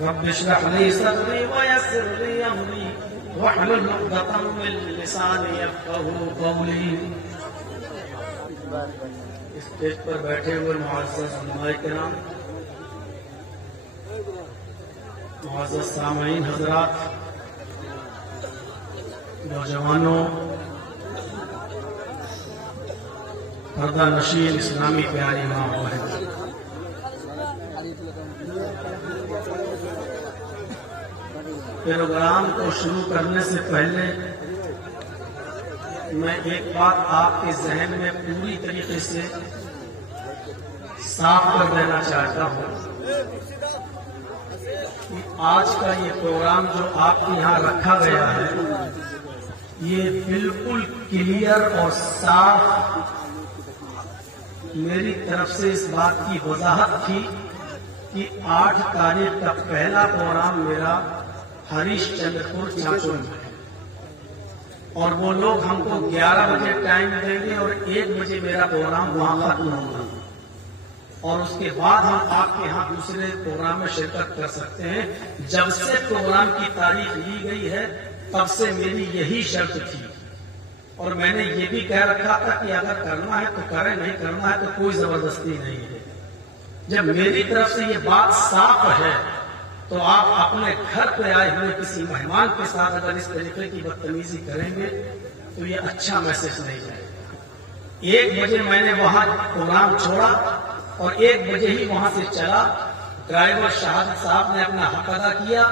رب اشرح لي صدري ويسر لي امري واحلل عقدة من لساني يفقهوا قولي. اسٹیج پر بیٹھے ہوئے معزز علماء کرام، معزز سامعین حضرات، نوجوانوں، پردہ نشین اسلامی پیاری ماں بہن، پروگرام کو شروع کرنے سے پہلے میں ایک بات آپ کے ذہن میں پوری طریقے سے صاف کر دینا چاہتا ہوں کہ آج کا یہ پروگرام جو آپ کے یہاں رکھا گیا ہے یہ بالکل کلیئر اور صاف میری طرف سے اس بات کی وضاحت تھی کہ 8 تاریخ کا پہلا پروگرام میرا ہریش چندر پور چاچو میں، اور وہ لوگ ہم کو 11 بجے ٹائم دیں گے اور 1 بجے میرا پروگرام وہاں ختم ہوگا، اور اس کے بعد ہم آپ کے یہاں دوسرے پروگرام میں شرکت کر سکتے ہیں. جب سے پروگرام کی تاریخ لی گئی ہے تب سے میری یہی شرط تھی، اور میں نے یہ بھی کہہ رکھا تھا کہ اگر کرنا ہے تو کریں، نہیں کرنا ہے تو کوئی زبردستی نہیں ہے. جب میری طرف سے یہ بات صاف ہے تو آپ اپنے گھر پہ آئے ہوئے کسی مہمان کے ساتھ اگر اس طریقے کی بدتمیزی کریں گے تو یہ اچھا میسج نہیں جائے گا. 1 بجے میں نے وہاں پروگرام چھوڑا اور 1 بجے ہی وہاں سے چلا. ڈرائیور شہادت صاحب نے اپنا حق ادا کیا،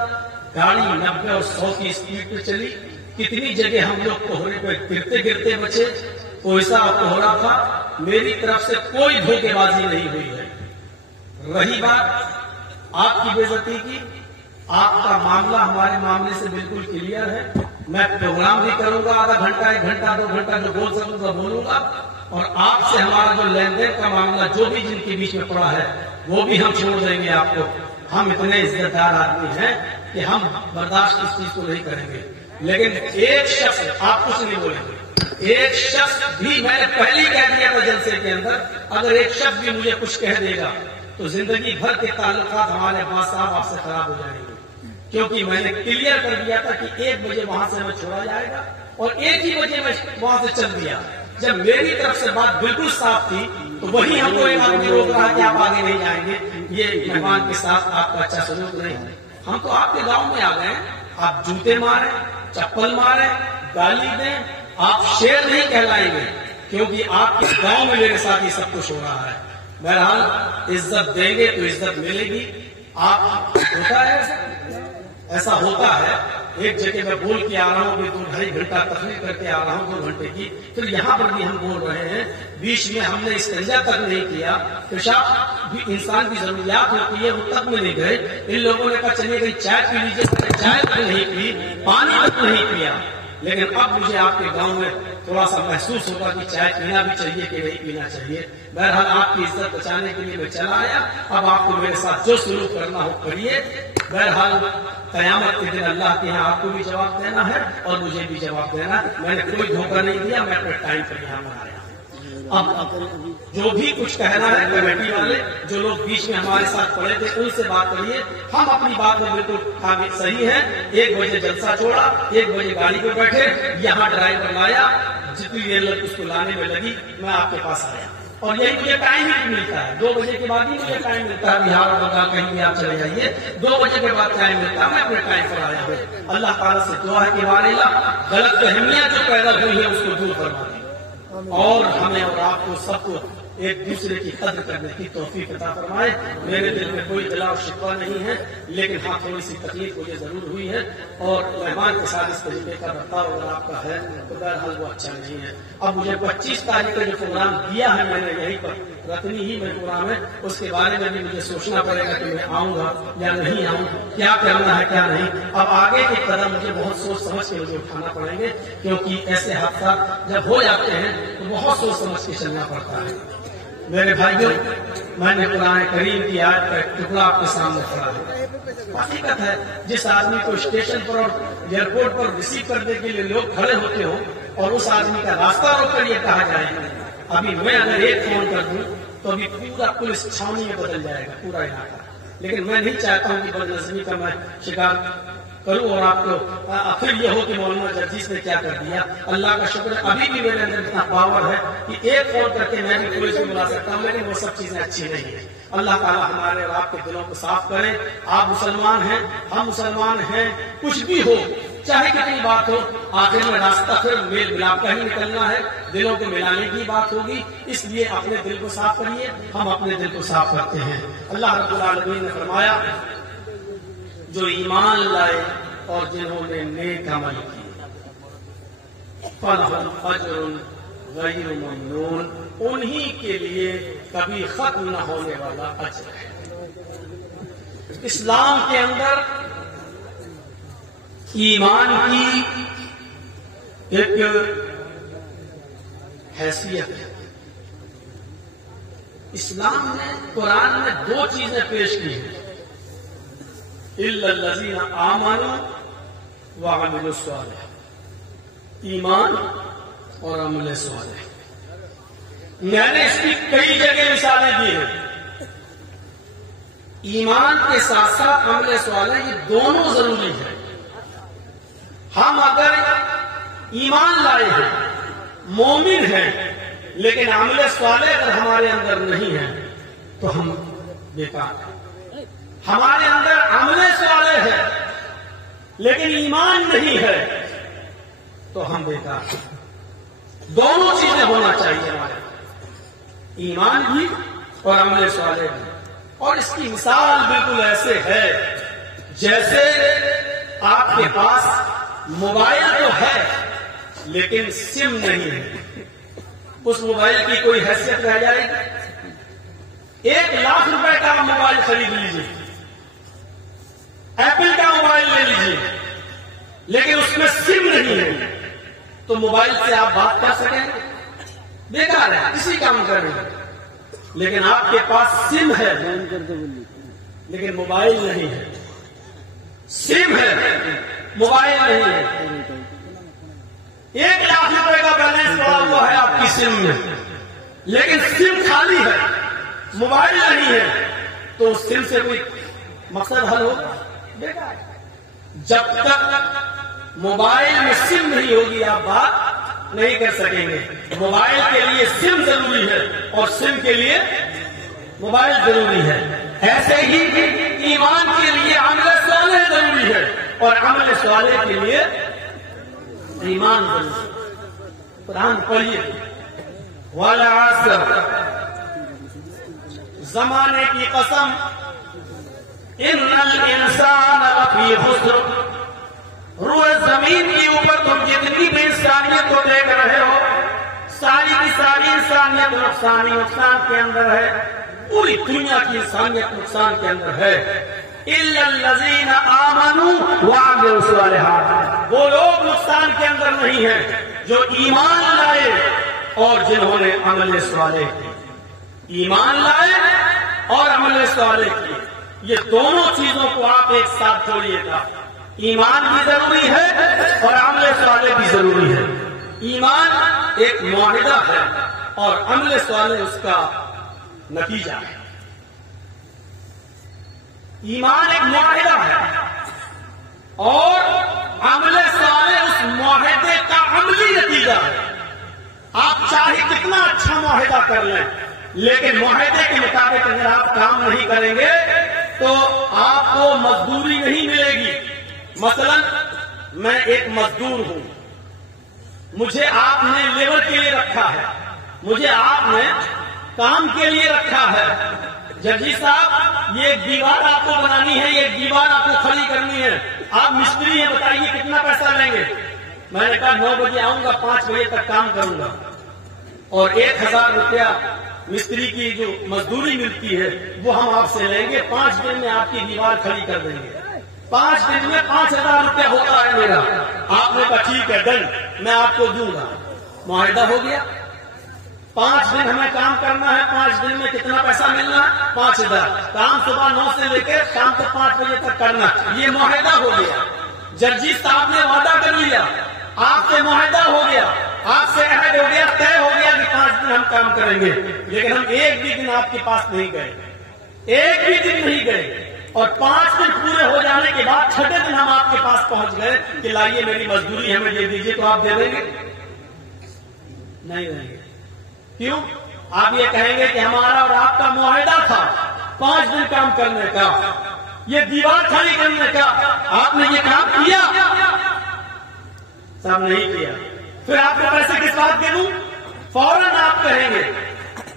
گاڑی 90 اور 100 کی اسپیڈ پہ چلی. کتنی جگہ ہم لوگ کوہرے پہ گرتے گرتے بچے، کوئسا کوہرا تھا. میری طرف سے کوئی دھوکے بازی نہیں ہوئی ہے. رہی بات آپ کی بے عزتی کی، آپ کا معاملہ ہمارے معاملے سے بالکل کلیئر ہے. میں پروگرام بھی کروں گا آدھا گھنٹہ، 1 گھنٹہ، 2 گھنٹہ، جو بول سکوں گا بولوں گا، اور آپ سے ہمارا جو لین دین کا معاملہ جو بھی جن کے بیچ میں پڑا ہے وہ بھی ہم چھوڑ دیں گے آپ کو. ہم اتنے عزت دار آدمی ہیں کہ ہم برداشت اس چیز کو نہیں کریں گے. لیکن ایک شخص، آپ کچھ نہیں بولیں گے، ایک شخص بھی، میں نے پہلے کہہ دیا تھا جلسے کے اندر، اگر ایک شخص بھی مجھے کچھ کہہ دے گا تو زندگی بھر کے تعلقات ہمارے پاس صاحب آپ سے خراب ہو جائیں گے. کیونکہ میں نے کلیئر کر دیا تھا کہ 1 بجے وہاں سے میں چھوڑا جائے گا اور 1 ہی بجے میں وہاں سے چل دیا. جب میری طرف سے بات بالکل صاف تھی تو وہی ہم کو ایک آدمی روک رہا کہ آپ آگے نہیں جائیں گے، یہ مہمان کے ساتھ آپ کا اچھا سلوک نہیں ہے. ہم تو آپ کے گاؤں میں آ گئے ہیں، آپ جوتے ماریں، چپل ماریں، گالی دیں، آپ شیر نہیں کہلائیں گے کیونکہ آپ کے گاؤں میں میرے ساتھ یہ سب کچھ ہو رہا ہے. بہرحال عزت دیں گے تو عزت ملے گی. آپ ہوتا ہے ایسا ہوتا ہے، ایک جگہ میں بول کے آ رہا ہوں کہ 2-2.5 گھنٹہ تقریر کر کے آ رہا ہوں 2 گھنٹے کی، پھر یہاں پر بھی ہم بول رہے ہیں. بیچ میں ہم نے استنجا تک نہیں کیا. پیشاب بھی انسان کی ضروریات ہوتی ہے، وہ تک میں نہیں گئے. ان لوگوں نے کہا چلیے گئی چائے پی لیجیے، چائے تک نہیں پی، پانی تک نہیں پیا. لیکن اب مجھے آپ کے گاؤں میں تھوڑا سا محسوس ہوگا کہ چائے پینا بھی چاہیے کہ نہیں پینا چاہیے. بہرحال آپ کی عزت بچانے کے لیے میں چلا آیا. اب آپ کو میرے ساتھ جو سلوک کرنا ہو کریے. بہرحال قیامت کے دن اللہ کے یہاں آپ کو بھی جواب دینا ہے اور مجھے بھی جواب دینا ہے. میں نے کوئی دھوکہ نہیں دیا، میں اپنے ٹائم پر یہاں پر آیا. اب جو بھی کچھ کہنا ہے کمیٹی والے جو لوگ بیچ میں ہمارے ساتھ پڑے تھے ان سے بات کریے. ہم اپنی بات میں بالکل صحیح ہے. 1 بجے جلسہ چھوڑا، 1 بجے گاڑی پہ بیٹھے، یہاں ڈرائیور لایا، جتنی دیر لگ اس کو لانے میں لگی میں آپ کے پاس آیا. اور یہی مجھے ٹائم ہی ملتا ہے، 2 بجے کے بعد ہی مجھے ٹائم ملتا ہے. بہار اور بنگال کہیں بھی آپ چلے جائیے، 2 بجے کے بعد ٹائم ملتا ہے. میں اپنے ٹائم پر آیا ہوں. اللہ تعالیٰ سے دعا ہے کہ ہمارے غلط فہمیاں جو پیدا ہوئی ہیں اس کو دور فرما دیں اور ہمیں اور آپ کو سب کو ایک دوسرے کی قدر کرنے کی توفیق عطا فرمائے. میرے دل میں کوئی دلا اور شکوہ نہیں ہے، لیکن ہاں تھوڑی سی تکلیف مجھے ضرور ہوئی ہے، اور مہمان کے ساتھ اس طریقے کا برتاؤ اگر آپ کا ہے تو بہرحال وہ اچھا نہیں ہے. اب مجھے 25 تاریخ کا جو پروگرام دیا ہے میں نے یہیں پر رتنی ہی میں پروگرام ہے، اس کے بارے میں بھی مجھے سوچنا پڑے گا کہ میں آؤں گا یا نہیں آؤں، کیا کرنا ہے کیا نہیں. اب آگے کے قدم مجھے بہت سوچ سمجھ کے مجھے اٹھانا پڑیں گے، کیونکہ ایسے حادثات جب ہو جاتے ہیں تو بہت سوچ سمجھ کے چلنا پڑتا ہے. میرے بھائیوں، میں نے قرآن کریم کی آیت کا ایک ٹکڑا آپ کے سامنے پڑھا ہے. حقیقت ہے جس آدمی کو اسٹیشن پر اور ایئرپورٹ پر ریسیو کرنے کے لیے لوگ کھڑے ہوتے ہوں اور اس آدمی کا راستہ روک کر یہ کہا جائے ابھی میں اگر ایک فون کر دوں تو ابھی پورا پولیس چھاونی میں بدل جائے گا پورا علاقہ. لیکن میں نہیں چاہتا ہوں کہ بدنظمی کا میں شکار کروں اور آپ کو پھر یہ ہو کہ مولانا جرجیس نے کیا کر دیا. اللہ کا شکر ہے ابھی بھی میرے اندر اتنا پاور ہے کہ ایک فون کر کے میں بھی پولیس کو بلا سکتا ہوں، لیکن وہ سب چیزیں اچھی نہیں ہیں. اللہ تعالیٰ ہمارے اور آپ کے دلوں کو صاف کرے. آپ مسلمان ہیں، ہم مسلمان ہیں، کچھ بھی ہو چاہے کتنی بات ہو، آخر میں راستہ پھر میل ملاپ کا ہی نکلنا ہے، دلوں کو ملانے کی بات ہوگی. اس لیے اپنے دل کو صاف کریے، ہم اپنے دل کو صاف کرتے ہیں. اللہ رب العالمین نے فرمایا جو ایمان لائے اور جنہوں نے نیک عمل کی فلہم اجر غیر ممنون، انہی کے لیے کبھی ختم نہ ہونے والا اجر ہے. اسلام کے اندر ایمان کی ایک حیثیت ہے. اسلام نے قرآن میں دو چیزیں پیش کی ہیں، الا الذین آمنوا وعملوا الصالحات، ایمان اور عمل صالح. میں نے اس کی کئی جگہ مثالیں دی ہیں. ایمان کے ساتھ ساتھ عمل صالح یہ دونوں ضروری ہے. ہم اگر ایمان لائے ہیں، مومن ہیں، لیکن عمل صالح اگر ہمارے اندر نہیں ہے تو ہم بیکار ہیں. ہمارے اندر عمل صالح ہے لیکن ایمان نہیں ہے تو ہم بیکار ہیں. دونوں چیزیں ہونا چاہیے ہمارے، ایمان بھی اور عمل صالح بھی. اور اس کی مثال بالکل ایسے ہے جیسے آپ کے پاس موبائل تو ہے لیکن سم نہیں ہے. اس موبائل کی کوئی حیثیت رہ جائے گی؟ 1,00,000 روپے کا موبائل خرید لیجیے، ایپل کا موبائل لے لیجیے، لیکن اس میں سم نہیں ہے تو موبائل سے آپ بات کر سکیں گے؟ بیکار ہے، کسی کام کر رہے ہیں. لیکن آپ کے پاس سم ہے لیکن موبائل نہیں ہے. سم ہے، موبائل نہیں ہے. 1,00,000 روپے کا بیلنس پڑا ہوا ہے آپ کی سم میں، لیکن سم خالی ہے، موبائل نہیں ہے، تو سم سے کوئی مقصد حل ہوگا؟ بیکار. جب تک موبائل میں سم نہیں ہوگی آپ بات نہیں کر سکیں گے. موبائل کے لیے سم ضروری ہے اور سم کے لیے موبائل ضروری ہے. ایسے ہی ایمان کے لیے عمل صالح ضروری ہے اور عمل صالح کے لیے ایمان ضروری ہے. قرآن پڑھیے، والعصر، زمانے کی قسم، ان الانسان لفی خسر، روئے زمین کے اوپر تم جتنی بھی انسانیت کو دیکھ رہے ہو، ساری کی ساری انسانیت نقصان کے اندر ہے. پوری دنیا کی انسانیت نقصان کے اندر ہے. الا الذین آمنوا وعملوا الصالحات، وہ لوگ نقصان کے اندر نہیں ہیں جو ایمان لائے اور جنہوں نے عمل صالح کی. ایمان لائے اور عمل صالح کی، یہ دونوں چیزوں کو آپ ایک ساتھ جوڑیے گا. ایمان بھی ضروری ہے اور عمل صالح بھی ضروری ہے. ایمان ایک معاہدہ ہے اور عمل صالح اس کا نتیجہ ہے. ایمان ایک معاہدہ ہے اور عمل صالح اس معاہدے کا عملی نتیجہ ہے. آپ چاہے کتنا اچھا معاہدہ کر لیں لیکن معاہدے کے مطابق اگر آپ کام نہیں کریں گے تو آپ کو مزدوری نہیں ملے گی. مثلا میں ایک مزدور ہوں، مجھے آپ نے لیبر کے لیے رکھا ہے، مجھے آپ نے کام کے لیے رکھا ہے. ججی صاحب یہ ایک دیوار آپ کو بنانی ہے، یہ دیوار آپ کو کھڑی کرنی ہے، آپ مستری ہیں، بتائیے کتنا پیسہ لیں گے؟ میں نے کہا 9 بجے آؤں گا، 5 بجے تک کام کروں گا اور 1,000 روپیہ مستری کی جو مزدوری ملتی ہے وہ ہم آپ سے لیں گے. 5 دن میں آپ کی دیوار کھڑی کر دیں گے. 5 دن میں 5,000 روپیہ ہوتا ہے میرا. آپ نے کہا ٹھیک ہے ڈن، میں آپ کو دوں گا. معاہدہ ہو گیا. 5 دن ہمیں کام کرنا ہے، 5 دن میں کتنا پیسہ ملنا ہے؟ 5,000. کام صبح 9 سے لے کے شام کو 5 بجے تک کرنا، یہ معاہدہ ہو گیا. جرجی صاحب نے وعدہ کر لیا، آپ سے معاہدہ ہو گیا، آپ سے عہد ہو گیا، طے ہو گیا کہ 5 دن ہم کام کریں گے. لیکن ہم ایک بھی دن آپ کے پاس نہیں گئے، ایک بھی دن نہیں گئے. اور 5 دن پورے ہو جانے کے بعد 6 دن ہم آپ کے پاس پہنچ گئے کہ لائیے میری مزدوری ہمیں دے دیجیے، تو آپ دے دیں گے؟ نہیں دیں گے۔ کیوں؟ آپ یہ کہیں گے کہ ہمارا اور آپ کا معاہدہ تھا 5 دن کام کرنے کا، یہ دیوار کھڑی کرنے کا، آپ نے یہ کام کیا؟ سب نہیں کیا۔ پھر آپ کو پیسے کس بات کے دوں؟ فوراً آپ کہیں گے،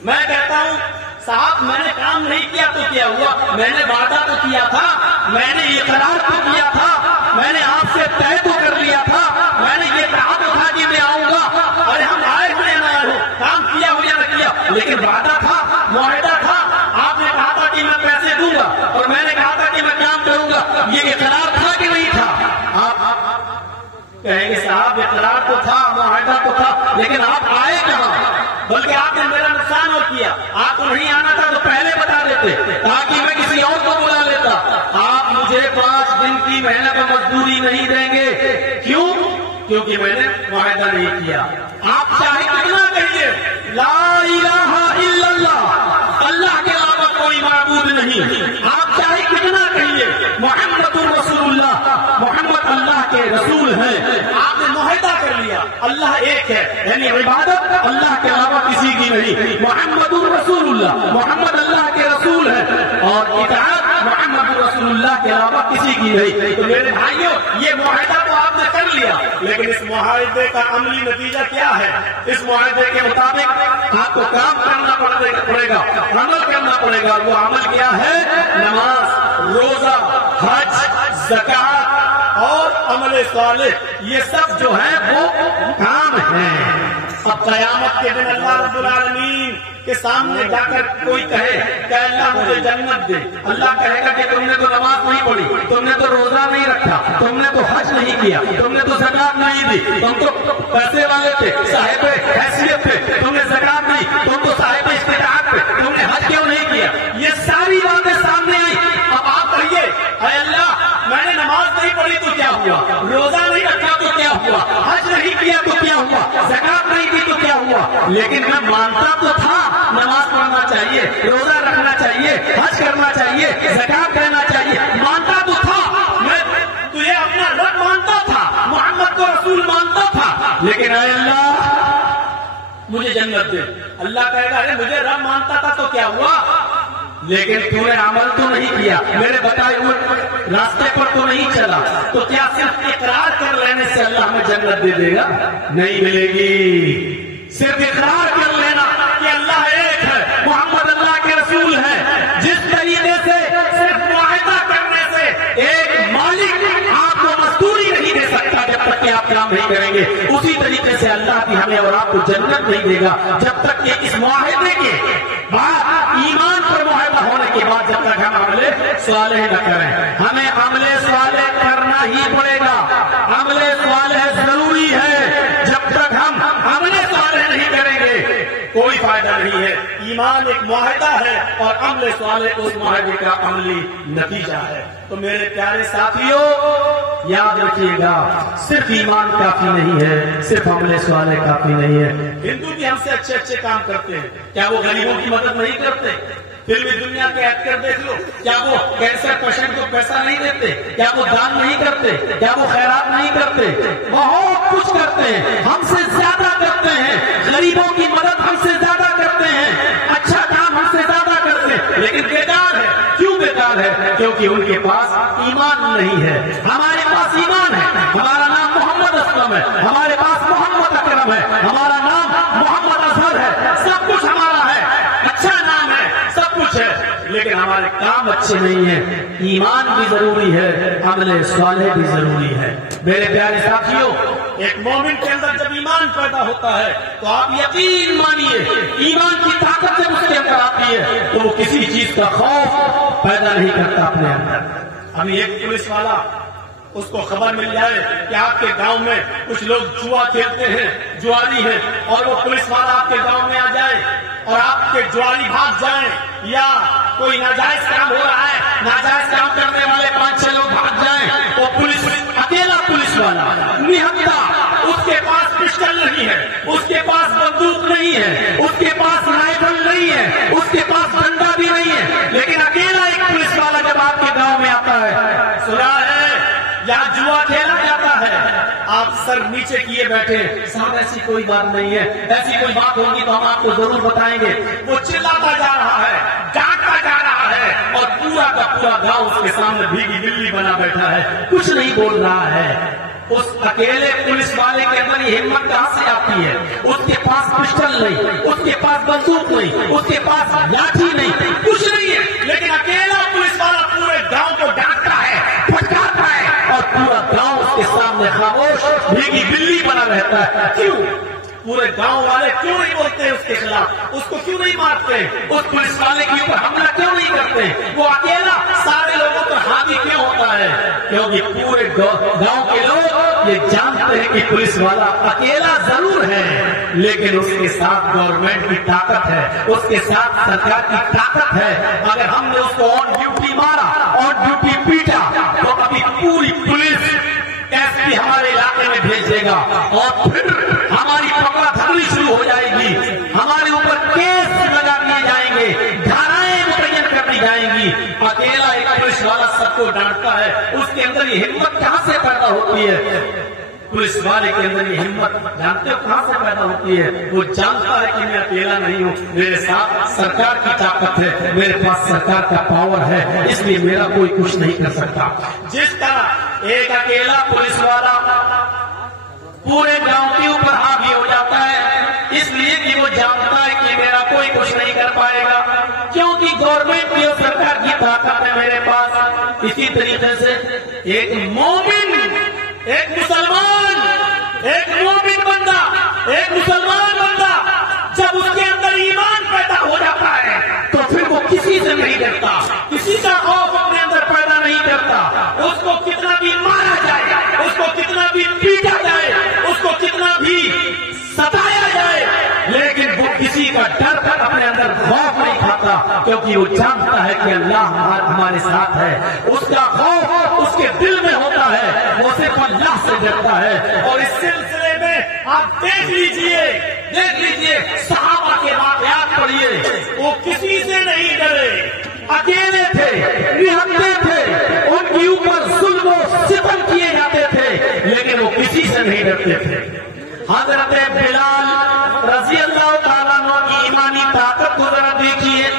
میں کہتا ہوں صاحب میں نے کام نہیں کیا تو کیا ہوا، میں نے وعدہ تو کیا تھا، میں نے اقرار تو کیا تھا، میں نے آپ سے طے تو کر لیا تھا، میں نے یہ کہا تو تھا کہ میں آؤں گا، ارے ہم آئے ہوئے نہ آئے ہو، کام کیا ہو یا نہ کیا، لیکن وعدہ تھا، معاہدہ تھا، آپ نے کہا تھا کہ میں پیسے دوں گا اور میں نے کہا تھا کہ میں کام کروں گا، یہ اقرار تھا کہ نہیں تھا؟ آپ کہیں گے صاحب اقرار تو تھا، معاہدہ تو تھا، لیکن آپ آئے کہاں؟ بلکہ آپ نے میرا نقصان اور کیا، آپ کو نہیں آنا تھا تو پہلے بتا دیتے تاکہ میں کسی اور کو بلا لیتا۔ آپ مجھے 5 دن کی محنت اور مزدوری نہیں دیں گے، کیوں؟ کیونکہ میں نے معاہدہ نہیں کیا۔ آپ چاہے کتنا کہیے لا الہ الا اللہ، اللہ کے علاوہ کوئی معبود نہیں، آپ چاہے کتنا کہیے محمد رسول اللہ، محمد اللہ کے رسول ہیں، آپ نے معاہدہ کر لیا اللہ ایک ہے، یعنی عبادت اللہ کے علاوہ کسی کی نہیں، محمد رسول اللہ، محمد اللہ کے رسول ہیں، اور اطاعت محمد رسول اللہ کے علاوہ کسی کی نہیں۔ تو میرے بھائیوں یہ معاہدہ تو آپ نے کر لیا، لیکن اس معاہدے کا عملی نتیجہ کیا ہے؟ اس معاہدے کے مطابق آپ کو کام کرنا پڑے گا، عمل کرنا پڑے گا۔ وہ عمل کیا ہے؟ نماز، روزہ، حج، زکات اور عمل صالح، یہ سب جو ہے وہ کام ہیں۔ اب قیامت کے دن اللہ رب العالمین کے سامنے جا کر کوئی کہے کہ اللہ مجھے جنت دے، اللہ کہے گا کہ تم نے تو نماز نہیں پڑھی، تم نے تو روزہ نہیں رکھا، تم نے تو حج نہیں کیا، تم نے تو زکات نہیں دی، تم تو پیسے والے تھے، صاحب حیثیت تھے، تم نے زکات نہیں، تم تو صاحب استطاعت تھے، تم نے حج کیوں نہیں کیا؟ یہ ساری باتیں سامنے آئی۔ اب آپ کہیے اے اللہ میں نے نماز نہیں پڑھی تو کیا ہوا، روزہ نہیں رکھا تو کیا ہوا، حج نہیں کیا تو کیا ہوا، زکات نہیں دی تو کیا ہوا، لیکن میں مانتا تو تھا نماز پڑھنا چاہیے، روزہ رکھنا چاہیے، حج کرنا چاہیے، زکات دینا چاہیے، مانتا تو تھا، میں تجھے اپنا رب مانتا تھا، محمد کو رسول مانتا تھا، لیکن اے اللہ مجھے جنت دے۔ اللہ کہے گا ارے مجھے رب مانتا تھا تو کیا ہوا، لیکن تو نے عمل تو نہیں کیا، میرے بتائے ہوئے راستے پر تو نہیں چلا، تو کیا صرف اقرار کر لینے سے اللہ ہمیں جنت دے دے گا؟ نہیں ملے گی۔ صرف اقرار کر لینا کہ اللہ ایک ہے، محمد اللہ کے رسول ہیں، جس طریقے سے صرف معاہدہ کرنے سے ایک مالک آپ کو مزدوری نہیں دے سکتا جب تک کہ آپ کام نہیں کریں گے، اسی طریقے سے اللہ بھی ہمیں اور آپ کو جنت نہیں دے گا جب تک کہ اس معاہدے کے بعد ایمان پر معاہدہ ہونے کے بعد جب تک ہم عمل صالح نہ کریں۔ ہمیں عمل صالح کرنا ہی پڑے گا، عمل صالح ضروری ہے، جب تک ہم عمل صالح نہیں کریں گے کوئی فائدہ نہیں ہے۔ ایمان ایک معاہدہ ہے اور عمل صالح اس معاہدے کا عملی نتیجہ ہے۔ تو میرے پیارے ساتھیوں یاد رکھیے گا صرف ایمان کافی نہیں ہے، صرف عمل صالح کافی نہیں ہے۔ ہندو بھی ہم سے اچھے اچھے کام کرتے ہیں، کیا وہ غریبوں کی مدد نہیں کرتے؟ فلمی دنیا کے ایکٹر دیکھ لو، کیا وہ کینسر پیشنٹ کو پیسہ نہیں دیتے؟ کیا وہ دان نہیں کرتے؟ کیا وہ خیرات نہیں کرتے؟ بہت کچھ کرتے ہیں، ہم سے زیادہ کرتے ہیں، غریبوں کی مدد ہم سے زیادہ کرتے ہیں، اچھا کام ہم سے زیادہ کرتے ہیں، لیکن بیکار ہے۔ کیوں بیکار ہے؟ کیونکہ ان کے پاس ایمان نہیں ہے۔ ہمارے پاس ایمان ہے، ہمارا نام محمد اسلم ہے، ہمارے پاس محمد اکرم ہے، ہمارا نام محمد اظہر ہے، سب کچھ ہمارا ہے، اچھا نام ہے، سب کچھ ہے، لیکن ہمارے کام اچھے نہیں ہیں۔ ایمان بھی ضروری ہے، عمل صالح بھی ضروری ہے۔ میرے پیارے ساتھیوں ایک مومن کے اندر جب ایمان پیدا ہوتا ہے تو آپ یقین مانیے ایمان کی طاقت جب اس کے اندر آتی ہے تو وہ کسی چیز کا خوف پیدا نہیں کرتا اپنے اندر۔ ابھی ایک پولیس والا اس کو خبر مل جائے کہ آپ کے گاؤں میں کچھ لوگ جوا کھیلتے ہیں، جواری ہیں، اور وہ پولیس والا آپ کے گاؤں میں آ جائے اور آپ کے جواری بھاگ جائیں، یا کوئی ناجائز کام ہو رہا ہے، ناجائز کام کرنے والے 5-6 لوگ بھاگ جائیں، تو پولیس اکیلا پولیس والا نہتا، اس کے پاس پسٹل نہیں ہے، اس کے پاس بندوق نہیں ہے، اس کے پاس رائفل نہیں ہے، اس کے پاس ڈنڈا بھی نہیں ہے، لیکن اکیلا ایک پولیس والا جب آپ کے گاؤں آپ سر نیچے کیے بیٹھے صاحب ایسی کوئی بات نہیں ہے, ایسی کوئی بات ہوگی تو ہم آپ کو ضرور بتائیں گے. وہ چلاتا جا رہا ہے, ڈانٹتا جا رہا ہے اور پورا کا پورا گاؤں اس کے سامنے بھیگی بلی بنا بیٹھا ہے, کچھ نہیں بول رہا ہے. اس اکیلے پولیس والے کے اندر یہ ہمت کہاں سے آتی ہے؟ اس کے پاس پسٹل نہیں, اس کے پاس بندوق نہیں, اس کے پاس لاٹھی نہیں, کچھ نہیں ہے, لیکن اکیلا پولیس والا پورے گاؤں کو ڈانٹتا ہے, پھٹکارتا ہے اور پورا گاؤں اس کے سامنے خاموش بھیگی بلی بنا رہتا ہے. کیوں؟ پورے گاؤں والے کیوں نہیں بولتے اس کے خلاف, اس کو کیوں نہیں مارتے, اس پولیس والے کے اوپر حملہ کیوں نہیں کرتے؟ وہ اکیلا سارے لوگوں پر حاوی کیوں ہوتا ہے؟ کیونکہ پورے گاؤں کے لوگ یہ جانتے ہیں کہ پولیس والا اکیلا ضرور ہے لیکن اس کے ساتھ گورنمنٹ کی طاقت ہے, اس کے ساتھ سرکار کی طاقت ہے. اگر ہم نے اس کو آن ڈیوٹی مارا, آن ڈیوٹی پیٹا تو ابھی پوری پولیس ایس پی ہمارے علاقے میں بھیج دے گا اور پھر ہماری پکڑا دھکڑی شروع ہو جائے گی, ہمارے اوپر کیس لگا دیے جائیں گے, دھارائیں متعین کر دی جائیں گی. اکیلا ایک پولیس والا سب کو ڈانٹتا ہے, اس کے اندر یہ ہمت کہاں سے پیدا ہوتی ہے؟ پولیس والے کے اندر یہ ہمت جانتے ہو کہاں سے پیدا ہوتی ہے؟ وہ جانتا ہے کہ میں اکیلا نہیں ہوں, میرے ساتھ سرکار کی طاقت ہے, میرے پاس سرکار کا پاور ہے, اس لیے میرا کوئی کچھ نہیں کر سکتا. جس طرح ایک اکیلا پولیس والا پورے گاؤں کے اوپر حاوی ہو جاتا ہے اس لیے کہ وہ جانتا ہے کہ میرا کوئی کچھ نہیں کر پائے گا کیونکہ گورنمنٹ کی اور سرکار کی طاقت ہے میرے پاس. اسی طریقے سے ایک مومن, ایک مسلمان, ایک مومن بندہ, ایک مسلمان بندہ جب اس کے اندر ایمان پیدا ہو جاتا ہے تو پھر وہ کسی سے نہیں ڈرتا, کسی کا خوف اپنے اندر پیدا نہیں کرتا. اس کو کتنا بھی مارا جائے, اس کو کتنا بھی پیٹا جائے, اس کو کتنا بھی ستایا جائے, لیکن وہ کسی کا ڈر اپنے اندر خوف نہیں کھاتا کیونکہ وہ جانتا ہے کہ اللہ ہمارے ساتھ ہے. اس کا خوف اس کے دل میں ہوتا ہے, وہ صرف اللہ سے ڈرتا ہے. اور اس سلسلے میں آپ دیکھ لیجئے صحابہ کے واقعات پڑھیے, وہ کسی سے نہیں ڈرے, اکیلے تھے, نہتے تھے, ان کے اوپر ظلم و ستم کیے جاتے تھے لیکن وہ کسی سے نہیں ڈرتے تھے. حضرت بلال رضی اللہ تعالیٰ عنہ کی ایمانی طاقت کو ذرا دیکھیے.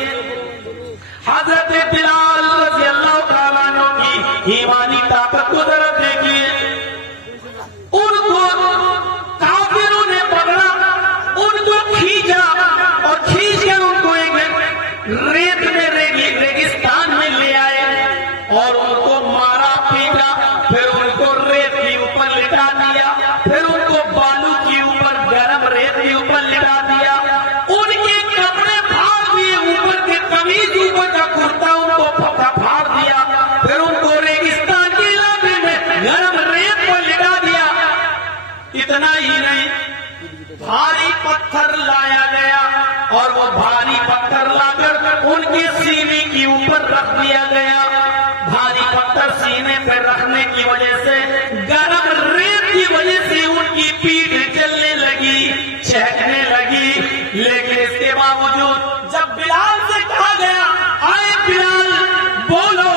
حضرت بلال رضی اللہ تعالیٰ عنہ کی ایمانی طاقت کو ذرا دیکھیے. ان کو کافروں نے پکڑا, ان کو کھینچا اور کھینچ کر ان کو ایک ریت میں ریگستان میں لے آئے اور ان کو مارا پیٹا, پھر ان کو ریت کے اوپر لٹا دیا, پھر ان کو بالو کے اوپر گرم ریت کے اوپر لٹا دیا, ان کے کپڑے پھاڑ دیے, اوپر کے قمیض اوپر کا کرتا ان کو پھاڑ دیا, پھر ان کو ریگستان کے علاقے میں گرم ریت پر لٹا دیا. اتنا ہی نہیں, بھاری پتھر لایا گیا اور وہ بھاری پتھر لا کر ان کے سینے کے اوپر رکھ دیا گیا. بھاری پتھر سینے پہ رکھنے کی وجہ سے, گرم ریت کی وجہ سے ان کی پیٹھ چلنے لگی, چہکنے لگی. لیکن اس کے باوجود جب بلال سے کہا گیا, آئے بلال بولو,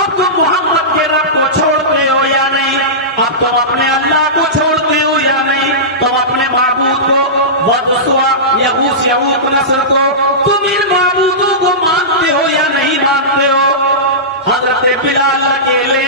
اب تم محمد کے رب کو چھوڑتے ہو یا نہیں, اب تم اپنے اللہ کو چھوڑتے ہو یا نہیں, تم اپنے معبود کو یغوث یعوق نصر کو, تم ان معبودوں کو مانتے ہو یا نہیں مانتے ہو؟ حضرت بلال اکیلے,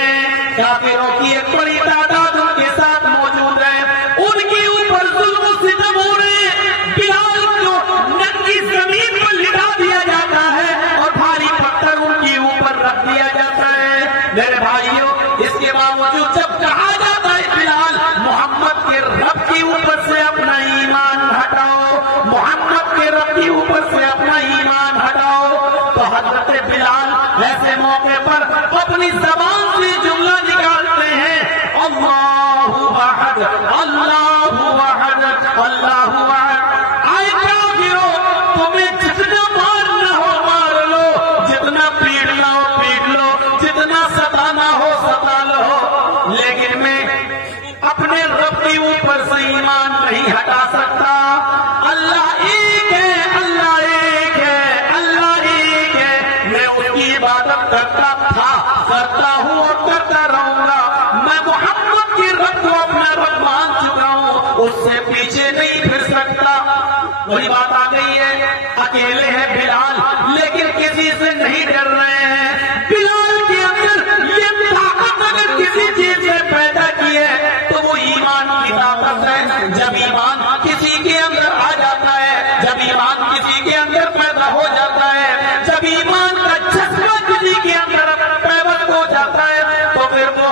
کافروں کی ایک بڑی تعداد ان کے ساتھ موجود ہے, ان کے اوپر ظلم و ستم ہو رہے ہیں. بلال کو ننگی زمین پر لٹا دیا جاتا ہے اور بھاری پتھر ان کے اوپر رکھ دیا جاتا ہے. میرے بھائیوں, اس کے باوجود جب کہا جاتا ہے بلال محمد کے رب کے اوپر سے اپنا ایمان ہٹاؤ, محمد کے رب کے اوپر سے اپنا ایمان ہٹاؤ, تو حضرت بلال ایسے موقع پر اپنی زبان سے جملہ نکالتے ہیں, اللہ احد, اللہ احد, اللہ احد. آئے کافرو, تمہیں جتنا مارنا ہو مار لو, جتنا پیٹنا ہو پیٹ لو, جتنا ستانا ہو ستا لو, لیکن میں اپنے رب کے اوپر سے ایمان نہیں ہٹا سکتا. اللہ ایک ہے, اللہ ایک ہے, اللہ ایک ہے. میں اس کی عبادت کرتا تھا, کرتا ہوں اور کرتا رہوں گا. میں محمد کے رب کو اپنا رب جب ایمان کسی کے اندر آ جاتا ہے، جب ایمان کسی کے اندر پیدا ہو جاتا ہے، جب ایمان کا جذبہ کسی کے اندر پیوست ہو جاتا ہے، تو پھر وہ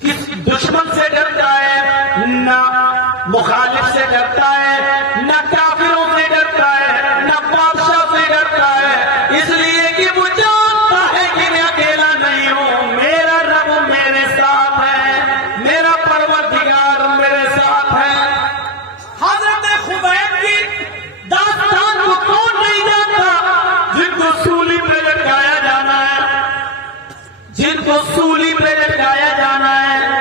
کسی دشمن سے ڈرتا ہے، نہ مخالف سے ڈرتا ہے، نہ کافروں سے ڈرتا ہے، نہ بادشاہ سے ڈرتا ہے، اس لیے کہ وہ جانتا ہے کہ میں اکیلا نہیں ہوں، میرا رب میرے ساتھ ہے، میرا پروردگار میرے ساتھ ہے۔ حضرت خبیب کی داستان کو کون نہیں جانتا؟ جن کو سولی پہ لٹکایا جانا ہے، جن کو سولی پہ لٹکایا جانا ہے،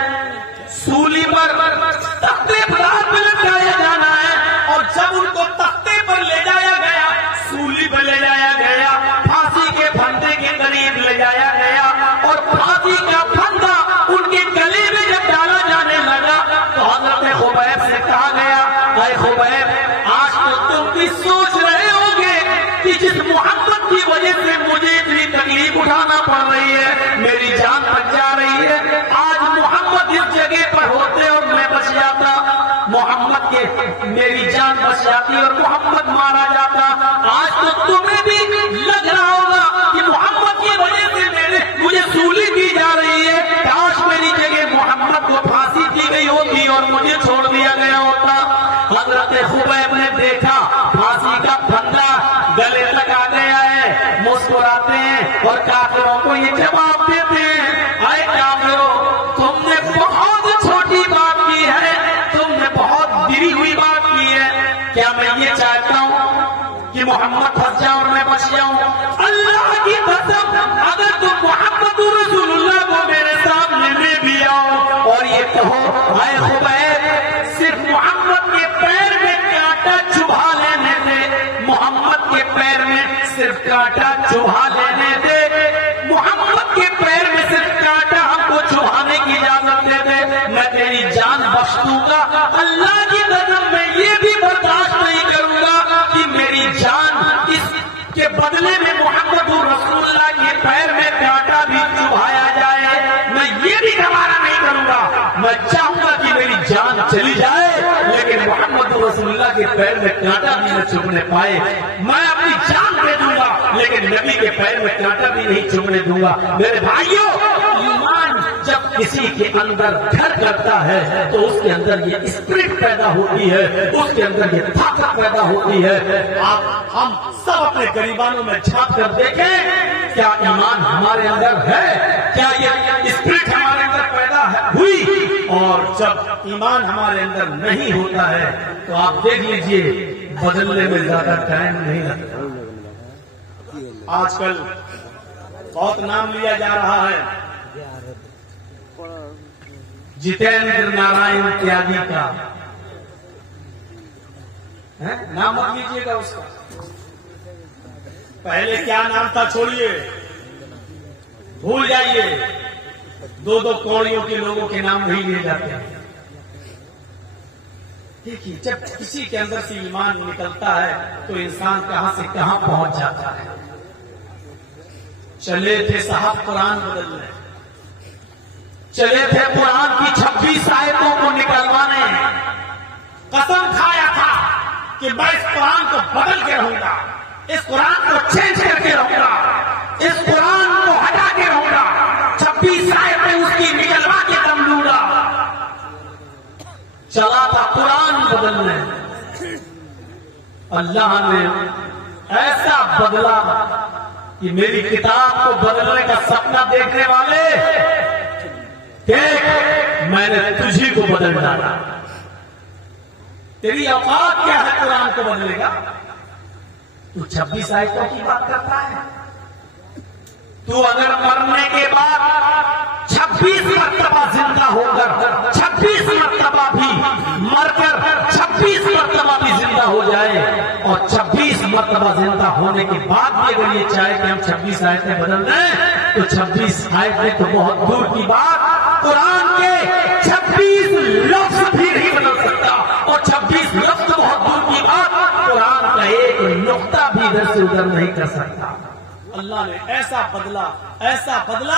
سولی پر تختے پر لٹکایا جانا ہے، اور جب ان کو تختے پر لے جایا گیا، سولی پر لے جایا گیا، پھانسی کے پھندے کے قریب لے جایا گیا، اور پھانسی کا پھندا ان کے گلے میں جب ڈالا جانے لگا تو حضرت خبیب سے کہا گیا، اے خبیب، آج تو تم بھی سوچ رہے ہوگے کہ جس محبت کی وجہ سے مجھے اتنی تکلیف اٹھانا پڑ رہی ہے، میری جان بچ جا رہی ہے، آج محمد اس جگہ پر ہوتے اور میں بچ جاتا، محمد کے میری جان بچ جاتی اور محمد مارا جاتا۔ آج تو تمہیں بھی لگ رہا ہوگا کہ محمد کی وجہ سے مجھے سولی دی جا رہی ہے، کاش میری جگہ محمد کو پھانسی دی گئی ہوتی اور مجھے چھوڑ دیا گیا ہوتا۔ حضرت خبیب نے دیکھا پھانسی کا پھندا گلے تک آ گیا ہے، مسکراتے ہیں اور کافروں کو یہ جواب دیتے ہیں، اے کافروں، تم نے بہت چھوٹی بات کی ہے، تم نے بہت گری ہوئی بات کی ہے، کیا میں یہ چاہتا ہوں کہ محمد پھنس جاؤ اور میں بچ جاؤں؟ اللہ کی قسم، اگر تم محمد رسول اللہ کو میرے سامنے لے بھی آؤ اور یہ کہو، اے خبیب، صرف محمد کے پیر میں کانٹا چبھا لینے دے، محمد کے پیر میں صرف کانٹا چبھا لینے دے، محمد کے پیر میں صرف کانٹا ہم کو چبھانے کی اجازت دے دے، میں تیری جان بخش دوں گا، اللہ کی قسم میں یہ بھی برداشت نہیں کروں گا کہ میری جان اس کے بدلے میں محمد رسول اللہ کے پیر میں کانٹا بھی چبھایا جائے، میں یہ بھی گوارا نہیں کروں گا، میں چاہوں گا کہ میری جان چلی جائے لیکن محمد رسول اللہ کے پیر میں کانٹا بھی نہ چبھنے پائے، میں اپنی جان دے دوں گا لیکن نبی کے پیر میں کانٹا بھی نہیں چبھنے دوں گا۔ میرے بھائیوں، ایمان جب کسی کے اندر گھر کرتا ہے تو اس کے اندر یہ اسپرٹ پیدا ہوتی ہے، اس کے اندر یہ طاقت پیدا ہوتی ہے۔ ہم سب اپنے گریبانوں میں جھانک کر دیکھیں، کیا ایمان ہمارے اندر ہے؟ کیا یہ اسپرٹ ہمارے اندر پیدا ہوئی؟ اور جب ایمان ہمارے اندر نہیں ہوتا ہے تو آپ دیکھ لیجئے بدلنے میں زیادہ ٹائم نہیں لگتا۔ آج کل بہت نام لیا جا رہا ہے جتیندر نارائن تیاگی کا، نام مت لیجیے گا اس کا، پہلے کیا نام تھا چھوڑیے، بھول جائیے، دو دو کوڑیوں کے لوگوں کے نام نہیں لیے جاتے ہیں۔ دیکھیے، جب کسی کے اندر سے ایمان نکلتا ہے تو انسان کہاں سے کہاں پہنچ جاتا ہے۔ چلے تھے صاحب قرآن بدلنے، چلے تھے قرآن کی 26 آیتوں کو نکلوانے، قسم کھایا تھا کہ میں اس قرآن کو بدل کے رہوں گا، اس قرآن کو چینج کر کے رہوں گا، اس قرآن کو ہٹا کے رہوں گا، 26 آیتیں اس کی نکلوا کے دم لوں گا۔ چلا تھا قرآن بدلنے، اللہ نے ایسا بدلا کہ میری کتاب کو بدلنے کا سپنا دیکھنے والے، دیکھ میں نے تجھی کو بدل ڈالا، تیری اوقات کیا ہے قرآن کو بدلے گا؟ تو 26 آیتوں کی بات کرتا ہے، تو اگر مرنے کے بعد 26 مرتبہ زندہ ہو کر 26 مرتبہ بھی مر کر 26 مرتبہ بھی زندہ ہو جائے اور 26 مرتبہ زندہ ہونے کے بعد بھی اگر یہ چاہے کہ ہم 26 آیتیں بدل دیں تو 26 آیتیں تو بہت دور کی بات، قرآن کے 26 لفظ بھی نہیں بدل سکتا، اور 26 لفظ تو بہت دور کی بات، قرآن کا ایک نقطہ بھی ادھر سے ادھر نہیں کر سکتا۔ اللہ نے ایسا بدلا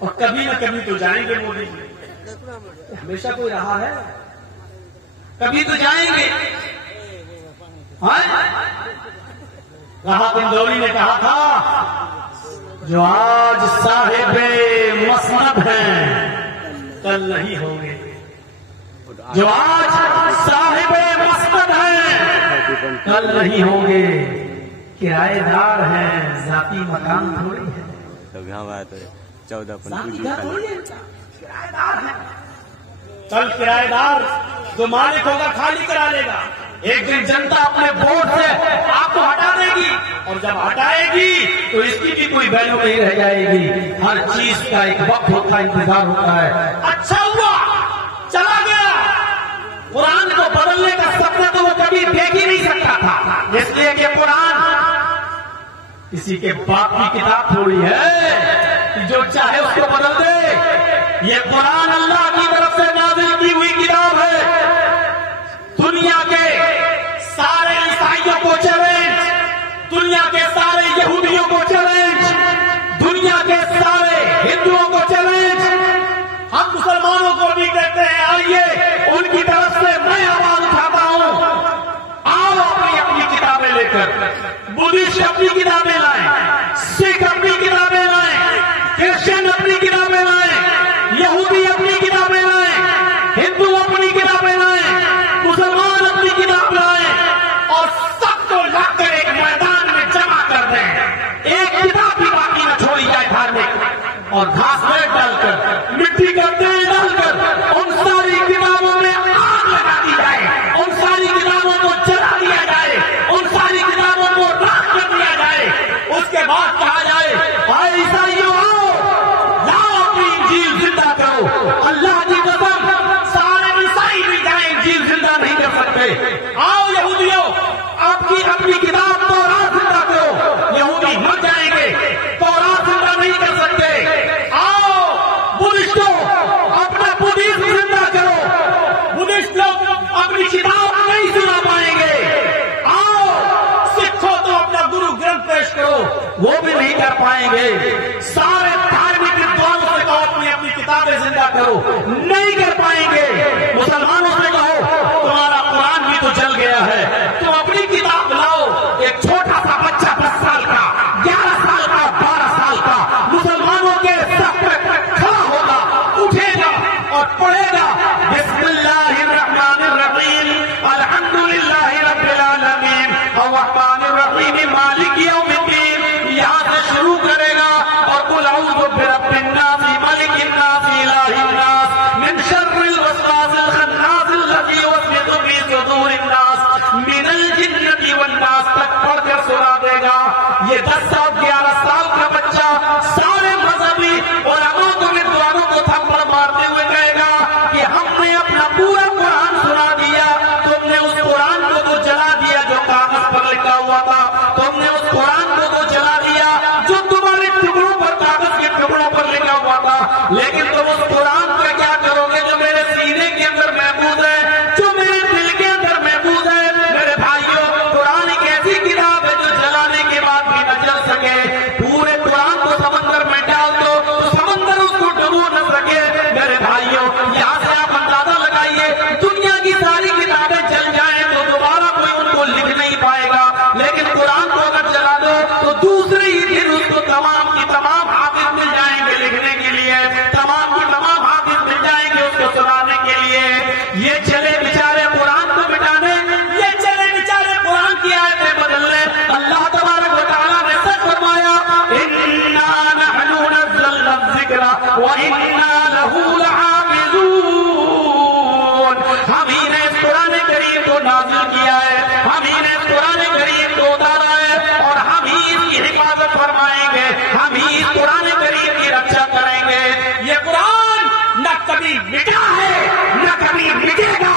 اور کبھی نہ کبھی تو جائیں گے مودی جی، ہمیشہ کوئی رہا ہے، کبھی تو جائیں گے۔ راحت اندوری نے کہا تھا جو آج صاحب مسند ہیں کل نہیں ہوں گے، جو آج صاحب مسند ہیں کل نہیں ہوں گے، کرایہ دار ہیں ذاتی مکان تھوڑی ہے، ذاتی گھر تھوڑی ہے، کرایہ دار ہے، کل کرایہ دار جو مالک ہوگا خالی کرا لے گا، ایک دن جنتا اپنے ووٹ سے آپ کو ہٹا دے گی، اور جب ہٹائے گی تو اس کی بھی کوئی ویلو نہیں رہ جائے گی، ہر چیز کا ایک وقت ہوتا ہے، انتظار ہوتا ہے۔ اچھا ہوا چلا گیا، قرآن کو بدلنے کا سپنا تو وہ کبھی دیکھ ہی نہیں سکتا تھا، اس لیے کہ قرآن کسی کے باپ کی کتاب تھوڑی ہے کہ جو چاہے اس کو بدل دے، یہ قرآن اللہ کی طرف سے نازل کی ہوئی کتاب ہے، دنیا کے سارے عیسائیوں کو چیلنج، دنیا کے سارے یہودیوں کو چیلنج، دنیا کے سارے ہندوؤں کو چیلنج، ہم مسلمانوں کو بھی کہتے ہیں آئیے ان کی طرف سے میں آواز اٹھاتا ہوں، آؤ اپنی اپنی کتابیں لے کر، بدھسٹ اپنی کتابیں لائیں، سکھ اپنی کتابیں لائیں، کرسچن اپنی کتابیں لائیں، یہودی اپنی کتابیں لائیں، ہندو اپنی کتابیں لائیں، مسلمان اپنی کتاب لائیں، اور سب کو لا کر ایک میدان میں جمع کر دیں، ایک کتاب بھی باقی نہ چھوڑی جائے دھارمک، اور گھاس میں ڈال کر مٹی کا تیل ڈال کر ان ساری کتابوں میں آگ لگا دی جائے، ان ساری کتابوں کو جلا دیا جائے، ان ساری کتابوں کو راکھ کر دیا جائے، اس کے بعد کہا جائے اے عیسائیوں آؤ لاؤ اپنی انجیل زندہ کرو، اللہ کی قسم سارے عیسائی بھی جائیں انجیل زندہ نہیں کر سکتے، آؤ یہودیوں آپ کی اپنی کتاب تورات زندہ کرو، یہودی مر جائیں گے، تورات زندہ نہیں کر سکتے، آؤ بدھسٹوں اپنا بدھسٹ زندہ کرو، بدھسٹ لوگ اپنی کتاب نہیں سنا پائیں گے، آؤ سکھوں تو اپنا گرو گرنتھ پیش کرو، وہ بھی نہیں کر پائیں گے، سارے دھارمک ودوانوں سے کہو اپنی اپنی کتابیں زندہ کرو، نہیں کر پائیں گے، مسلمانوں سے کہو تمہارا قرآن بھی تو چل گیا ہے، تم اپنی کتاب لاؤ، ایک چھوٹا سا بچہ 10 سال کا 11 سال کا 12 سال کا مسلمانوں کے سب پہ کھڑا ہوگا، اٹھے گا اور پڑھے گا بسم اللہ الرحمن الرحیم الحمدللہ رب العالمین الرحمن الرحیم مالک یوم الدین، یہاں سے شروع کرے گا، اور قل اعوذ برب الناس ملک الناس الہ الناس من شر الوسواس الخناس الذی یوسوس فی صدور الناس من الجنۃ والناس تک پڑھ کر سنا دے گا۔ یہ 10 سال 11 سال کا بچہ سارے مذہبی علماء کو ودوانوں کو تھپڑ مارتے ہوئے کہے گا کہ ہم نے اپنا پورا قرآن سنا دیا، تم نے اس قرآن کو تو جلا دیا جو کاغذ پر لکھا ہوا تھا، تم نے اس قرآن کو تو جلا دیا جو تمہارے ٹکڑوں پر کاغذ کے ٹکڑوں پر لکھا ہوا تھا، لیکن تم اس قرآن پہ کیا کرو گے جو میرے سینے کے اندر محفوظ ہے، جو میرے دل کے اندر محفوظ ہے۔ میرے بھائیوں قرآن ایک ایسی کتاب ہے جو جلانے کے بعد بھی نہ جل سکے، پورے قرآن کو سمندر میں ڈال دو تو سمندر اس کو ڈبو نہ سکے۔ میرے بھائیوں یہاں سے آپ اندازہ لگائیے، دنیا کی ساری کتابیں جل جائیں تو دوبارہ کوئی ان کو لکھ نہیں پائے گا، لیکن قرآن کو اگر جلا دو تو دوسرے ہی دن اس کو تمام کی تمام حافظ مل جائیں گے لکھنے کے لیے، تمام کی تمام حافظ مل جائیں گے اس کو سنانے کے لیے۔ یہ چلے بیچارے قرآن کو مٹانے، یہ چلے بیچارے قرآن کی آیتیں بدلنے، اللہ تبارک و تعالیٰ نے سچ فرمایا اِنَّا نَحْنُ نَزَّلْنَا الذِّكْرَ وَإِنَّا لَهُ لَحَافِظُونَ، ہم ہی نے اس قرآن کریم کو نازل کیا ہے، ہم ہی نے اس قرآن کریم کو اتارا ہے، اور ہم ہی اس کی حفاظت فرمائیں گے، ہم ہی اس قرآن کریم کی رکشا کریں گے۔ یہ قرآن نہ کبھی مٹا ہے نہ کبھی مٹے گا،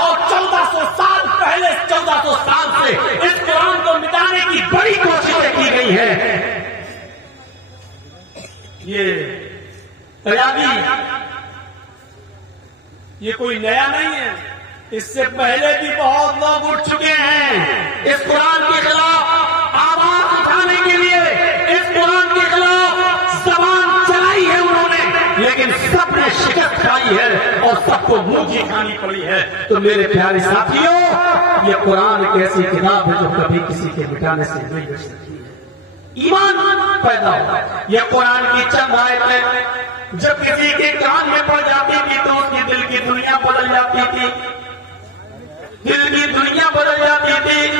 اور 1400 سال پہلے 1400 سال سے اس قرآن کو مٹانے کی بڑی کوششیں کی گئی ہے۔ یہ تیاری یہ کوئی نیا نہیں ہے، اس سے پہلے بھی بہت لوگ اٹھ چکے ہیں اس قرآن کے خلاف آواز اٹھانے کے لیے، اس قرآن کے خلاف زبان چلائی ہے انہوں نے، سب نے شکست کھائی ہے اور سب کو منہ کی کھانی پڑی ہے. تو میرے پیارے ساتھیوں، یہ قرآن ایک ایسی کتاب ہے جو کبھی کسی کے مٹانے سے نہیں بچ سکتی ہے. ایمان پیدا ہوتا ہے. یہ قرآن کی چند آیتیں جب کسی کے کان میں پڑ جاتی تھی تو اس کی دل کی دنیا بدل جاتی تھی. دل کی دنیا بدل جاتی تھی.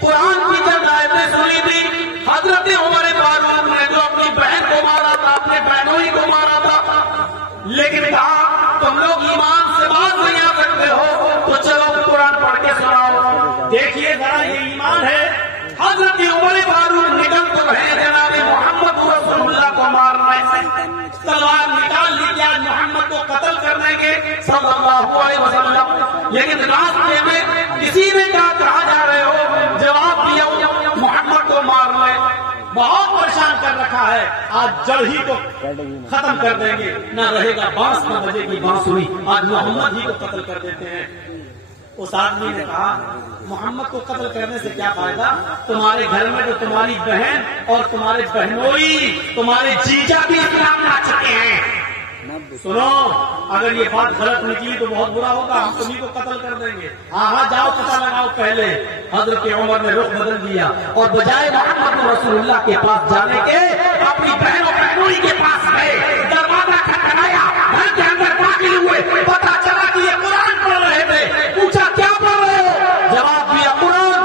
قرآن کی چند آیتیں سنی تھی. حضرت عمر فاروق نے جو اپنی بہن کو مارا تھا، اپنے بہنوں ہی کو مارا تھا، لیکن کہا تم لوگ ایمان سے باز نہیں آ سکتے ہو تو چلو قرآن پڑھ کے سناؤ. دیکھیے ذرا یہ ایمان ہے. حضرت عمر فاروق نکل کر ہے جناب محمد رسول اللہ کو مارنے، تلوار نکال لی کہ آج محمد کو قتل کرنے کے صلی اللہ علیہ وسلم. لیکن راستے میں کسی نے کہا جا رہے ہو؟ جواب دیا محمد کو مارنے. بہت پریشان کر رکھا ہے، آج جڑ ہی کو ختم کر دیں گے، نہ رہے گا بانس نہ بجے گی بانسری، آج محمد ہی کو قتل کر دیتے ہیں. اس آدمی نے کہا محمد کو قتل کرنے سے کیا فائدہ؟ تمہارے گھر میں جو تمہاری بہن اور تمہارے بہنوئی، تمہارے جیجا بھی اسلام لا چکے ہیں. سنو، اگر یہ بات غلط نکلی تو بہت برا ہوگا، ہم تمہیں کو قتل کر دیں گے. ہاں جاؤ پتہ لگاؤ. پہلے حضرت عمر نے رخ بدل دیا اور بجائے محمد رسول اللہ کے پاس جانے کے اپنی بہن اور بہنوئی کے پاس گئے. دروازہ کھٹکھٹایا، گھر کے اندر داخل ہوئے. پتا چلا کہ یہ قرآن پڑھ رہے تھے. پوچھا کیا پڑھ رہے ہو؟ جواب دیا قرآن.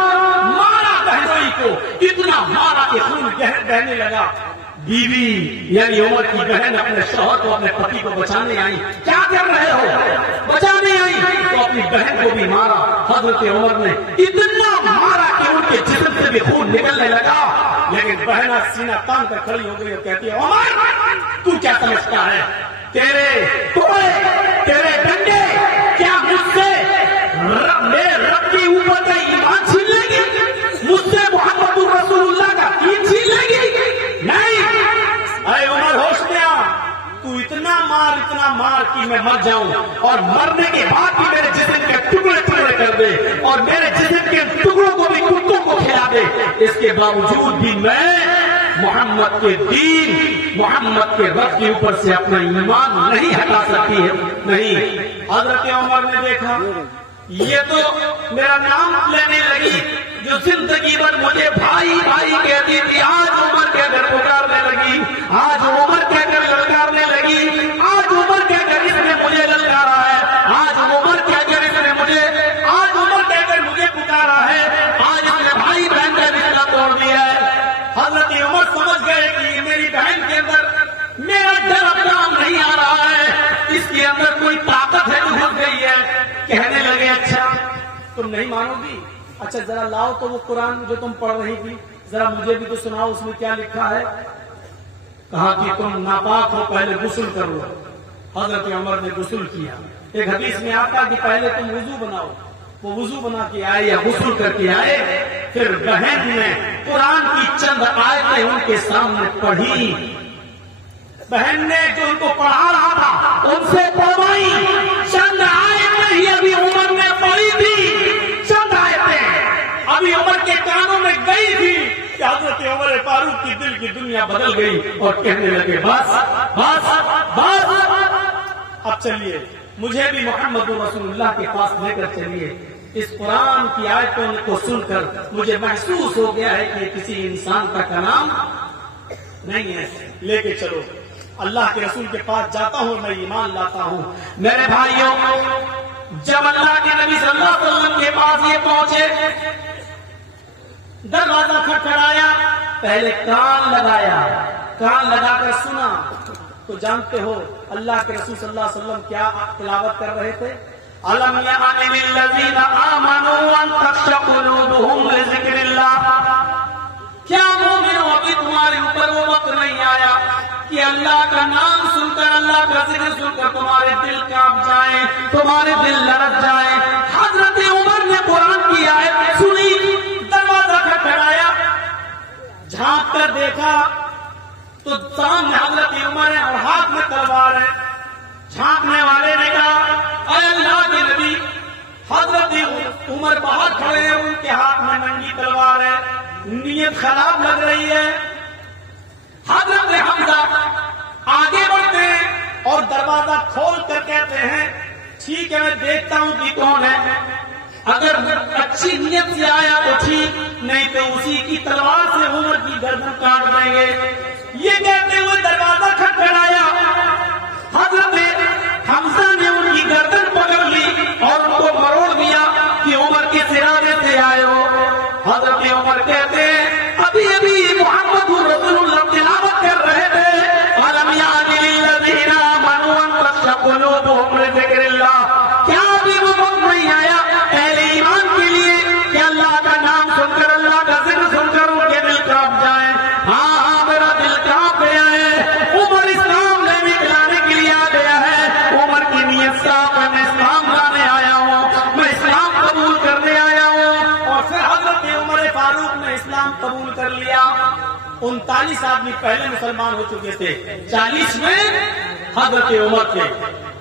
مارا بہنوئی کو، اتنا مارا کہ خون بہنے لگا. بیوی یعنی عمر کی بہن اپنے شوہر کو، اپنے پتی کو بچانے آئی. کیا کر رہے ہو؟ بچانے آئی تو اپنی بہن کو بھی مارا. حضرت عمر نے اتنا مارا کہ ان کے جسم سے بھی خون نکلنے لگا. لیکن بہن سینہ تان کر کھڑی ہو گئی اور کہتی ہے عمر تو کیا سمجھتا ہے؟ تیرے ڈنڈے کیا مجھ سے میرے رب کے اوپر کا ایمان چھین لیں گے؟ مجھ سے محمد رسول اللہ کا دین چھین لیں گے؟ نہیں. اے عمر ہوش میں آ. تو اتنا مار کہ میں مر جاؤں اور مرنے کے بعد بھی میرے جسم کے ٹکڑے ٹکڑے کر دے اور میرے جسم کے ٹکڑوں کو بھی کتوں کو کھلا دے. اس کے باوجود بھی میں محمد کے دین، محمد کے رب کے اوپر سے اپنا ایمان نہیں ہٹا سکتی ہے. نہیں. حضرت عمر نے دیکھا یہ تو میرا نام لینے لگی، جو زندگی بھر مجھے بھائی بھائی کہتی تھی، آج عمر کہہ کر پکارنے لگی. آج عمر کہہ کر للکارنے لگی. آج عمر کہہ کر اس نے مجھے للکارا ہے. آج عمر کہہ کر اس نے مجھے، آج عمر کہہ کر مجھے پکارا ہے. آج اس نے بھائی بہن کا رشتہ توڑ دیا ہے. حضرت عمر سمجھ گئے کہ میری بہن کے اندر میرا ڈر اب کام نہیں آ رہا ہے، اس کے اندر کوئی طاقت ہے جو گھس گئی ہے. کہنے لگے اچھا تم نہیں مانو گی؟ اچھا ذرا لاؤ تو وہ قرآن جو تم پڑھ رہی تھی ذرا مجھے بھی تو سناؤ، اس میں کیا لکھا ہے. کہا کہ تم ناپاک ہو، پہلے غسل کر لو. حضرت عمر نے غسل کیا. ایک حدیث میں آتا کہ پہلے تم وضو بناؤ. وہ وضو بنا کے آئے یا غسل کر کے آئے. پھر بہن نے قرآن کی چند آیتیں ان کے سامنے پڑھی. بہن نے جو ان کو پڑھا رہا تھا ان سے پڑھوائی. چند آیتیں ہی ابھی عمر نے پڑھی تھی، چند آیتیں ابھی عمر کے کانوں میں گئی تھی کہ حضرت عمر فاروق کی دل کی دنیا بدل گئی اور کہنے لگے بس بس بس، اب چلیے مجھے بھی محمد رسول اللہ کے پاس لے کر چلیے. اس قرآن کی آیتوں کو سن کر مجھے محسوس ہو گیا ہے کہ کسی انسان کا کلام نہیں ہے، لے کے چلو. اللہ کے رسول کے پاس جاتا ہوں، میں ایمان لاتا ہوں. میرے بھائیوں، جب اللہ کے نبی صلی اللہ علیہ وسلم کے پاس یہ پہنچے، دروازہ کھٹکھٹایا، پہلے کان لگایا، کان لگا کر سنا. تو جانتے ہو اللہ کے رسول صلی اللہ علیہ وسلم کیا تلاوت کر رہے تھے؟ أَلَمْ يَعْنِ لِلَّذِينَ آمَنُوا أَن تَخْشَعَ قُلُوبُهُمْ لِذِكْرِ اللَّهِ. کیا مومنوں ابھی تمہارے اوپر وہ وقت نہیں آیا کہ اللہ کا نام سن کر، اللہ کا ذکر سن کر تمہارے دل کانپ جائیں، تمہارے دل لرز جائیں؟ حضرت عمر نے قرآن کی آیت سنی، دروازہ کھٹکھٹایا، جھانک کر دیکھا تو سامنے حضرت عمر ہے اور ہاتھ میں تلوار ہے. جھانکنے والے نے کہا اے اللہ کے نبی، حضرت عمر باہر کھڑے ہیں، ان کے ہاتھ میں ننگی تلوار ہے، نیت خراب لگ رہی ہے. حضرت حمزہ آگے بڑھتے ہیں اور دروازہ کھول کر کہتے ہیں ٹھیک ہے میں دیکھتا ہوں کہ کون ہے، اگر اچھی نیت سے آیا تو ٹھیک، نہیں تو اسی کی تلوار سے عمر کی گردن کاٹ دیں گے۔ یہ کہتے ہوئے دروازہ کھٹکھٹایا، حضرت حمزہ نے ان کی گردن پکڑ لی اور ان کو مروڑ دیا کہ عمر کس ارادے سے آئے ہو۔ حضرت عمر کہتے ہیں ابھی ابھی محمد رسول اللہ تلاوت کر رہے تھے، أَلَمْ يَعْنِ لِلَّذِينَ آمَنُوا أَن تَخْشَعَ قُلُوبُهُمْ لِذِكْرِ اللَّهِ، کیا ابھی وہ وقت نہیں آیا اہل ایمان کے لیے کہ اللہ کا نام سن کر، اللہ کا ذکر سن کر ان کے دل کانپ جائیں؟ ہاں ہاں میرا دل کانپ گیا ہے، عمر اسلام لینے لانے کے لیے آ گیا ہے، عمر کی نیت صاف ہے، میں اسلام لانے آیا ہوں، میں اسلام قبول کرنے آیا ہوں۔ اور پھر حضرت عمر فاروق نے اسلام قبول کر لیا۔ 39 آدمی پہلے مسلمان ہو چکے تھے، 40 میں حضرت عمر تھے۔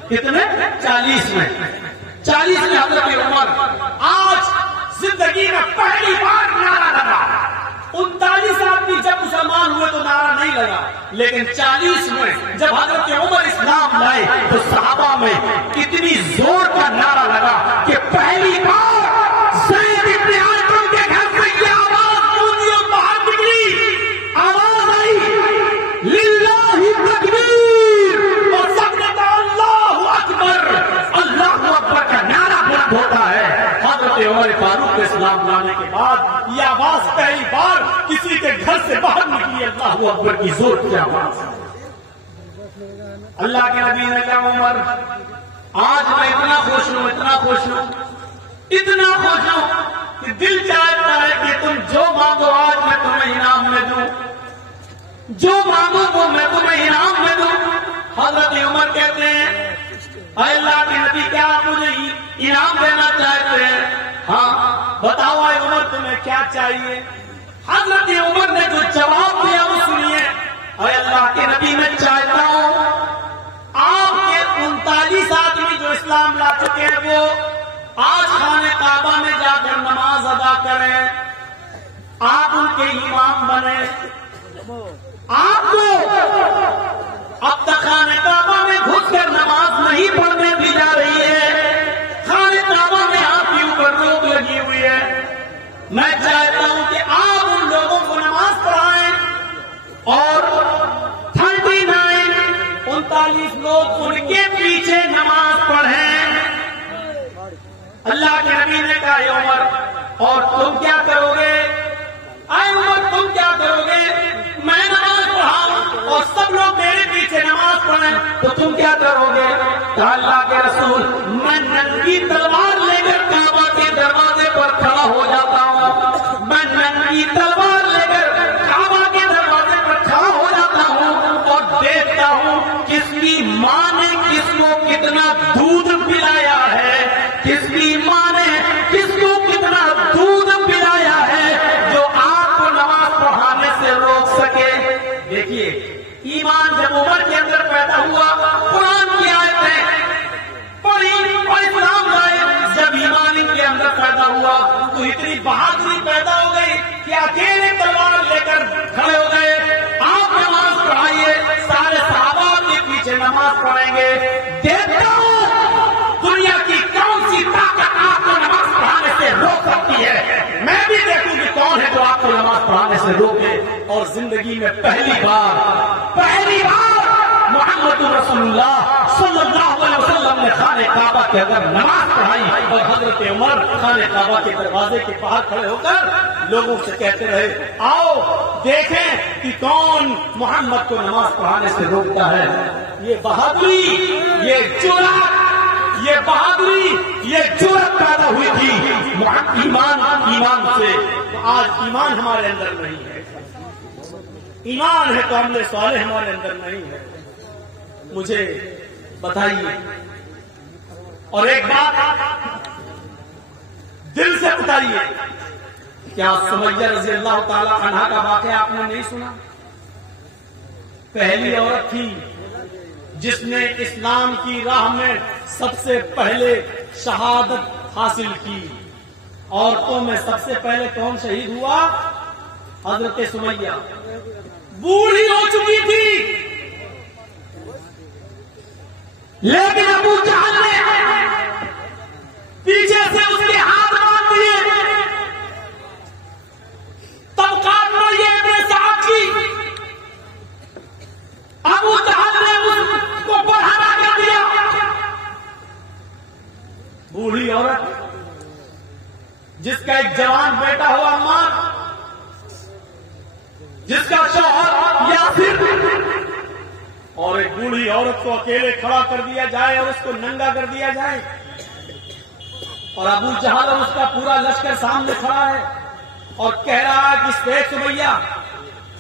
کتنے؟ 40 میں حضرت عمر۔ آج زندگی میں پہلی بار نعرہ لگا۔ 39 آدمی جب مسلمان ہوئے تو نعرہ نہیں لگا، لیکن 40 میں جب حضرت عمر اسلام لائے تو صحابہ میں اتنی زور کا نعرہ لگا کہ پہلی بار زید ابن ارقم کے گھر سے یہ آواز گونجی اور باہر نکلی، آواز آئی للہ تکبیر، اور سب نے کہا اللہ اکبر۔ اللہ اکبر کا نعرہ بلند ہوتا ہے۔ حضرت عمر فاروق کے اسلام لانے کے بعد یہ آواز پہلی بار کسی کے گھر سے باہر نکلی، اللہ اکبر کی زور کی آواز۔ اللہ کے نبی نے کہا عمر آج میں اتنا خوش ہوں، اتنا خوش ہوں، اتنا خوش ہوں کہ دل چاہتا ہے کہ تم جو مانگو آج میں تمہیں انعام میں دوں، جو مانگو وہ میں تمہیں انعام میں دوں۔ حضرت عمر کہتے ہیں اے اللہ کے نبی کیا آپ مجھے انعام دینا چاہتے ہیں؟ ہاں بتاؤ اے عمر تمہیں کیا چاہیے؟ حضرت عمر نے جو جواب دیا وہ سنیے۔ اے اللہ کے نبی میں چاہتا ہوں آپ کے 39 آدمی جو اسلام لا چکے ہیں وہ آج خانہ کعبہ میں جا کر نماز ادا کریں، آپ ان کے امام بنے۔ آپ کو اب تک خانہ کعبہ میں گھس کر نماز نہیں پڑھنے دی جا رہی ہے، خانہ کعبہ میں آپ کے اوپر روک لگی ہوئی ہے۔ میں چاہتا ہوں کہ آپ ان لوگوں کو نماز پڑھائیں اور 39 لوگ ان کے پیچھے نماز پڑھیں۔ اللہ کے نبی نے کہا اے عمر اور تم کیا کرو گے؟ اے عمر تم کیا کرو گے؟ میں نماز پڑھاؤں اور سب لوگ میرے پیچھے نماز پڑھیں تو تم کیا کرو گے؟ کہا اللہ کے رسول میں ننگی تلوار لے کر کعبہ کے دروازے پر کھڑا ہو جاتا ہوں، میں ننگی تلوار لے کر کعبہ کے دروازے پر کھڑا ہو جاتا ہوں اور دیکھتا ہوں کس کی ماں نے کس کو کتنا دودھ پلایا ہے، کس کی ماں نے کس کو کتنا دودھ پلایا ہے جو آپ کو نماز پڑھانے سے روک سکے۔ دیکھیے ایمان جب عمر کے اندر پیدا ہوا، قرآن کی آیتیں پڑھی اور اسلام لائے، جب ایمان ان کے اندر پیدا ہوا تو اتنی بہادری پیدا ہو گئی کہ اکیلے تلوار لے کر کھڑے ہو گئے۔ آپ نماز پڑھائیے، سارے صحابہ کے پیچھے نماز پڑھیں گے۔ دیکھتا ہوں دنیا کی کون سی طاقت آپ کو نماز پڑھانے سے روک سکتی ہے، میں بھی دیکھوں کہ کون ہے جو آپ کو نماز پڑھانے سے روکے۔ اور زندگی میں پہلی بار محمد رسول اللہ صلی اللہ علیہ وسلم نے خانہ کعبہ کے اندر نماز پڑھائی اور حضرت عمر خانہ کعبہ کے دروازے کے باہر کھڑے ہو کر لوگوں سے کہتے رہے آؤ دیکھیں کہ کون محمد کو نماز پڑھانے سے روکتا ہے۔ یہ بہادری، یہ جرأت، یہ بہادری، یہ جرأت پیدا ہوئی تھی ایمان سے۔ آج ایمان ہمارے اندر نہیں ہے، ایمان ہے تو عمل صالح ہمارے اندر نہیں ہے۔ مجھے بتائیے اور ایک بات دل سے بتائیے، کیا سمیہ رضی اللہ تعالی عنہا کا واقعہ آپ نے نہیں سنا؟ پہلی عورت تھی جس نے اسلام کی راہ میں سب سے پہلے شہادت حاصل کی۔ عورتوں میں سب سے پہلے کون شہید ہوا؟ حضرت سمیہ۔ بوڑھی ہو چکی تھی، لیکن ابو جہل نے پیچھے سے اس کے ہاتھ باندھ دیے. طبقات میں یہ ابن سعد کی ابو جہل نے اس کو بڑھانا کر دیا. بوڑھی عورت جس کا ایک جوان بیٹا ہوا عمار، جس کا شوہر یاسر، اور ایک بوڑھی عورت کو اکیلے کھڑا کر دیا جائے اور اس کو ننگا کر دیا جائے، اور ابو جہل اور اس کا پورا لشکر سامنے کھڑا ہے اور کہہ رہا ہے کہ دیکھ سمیہ،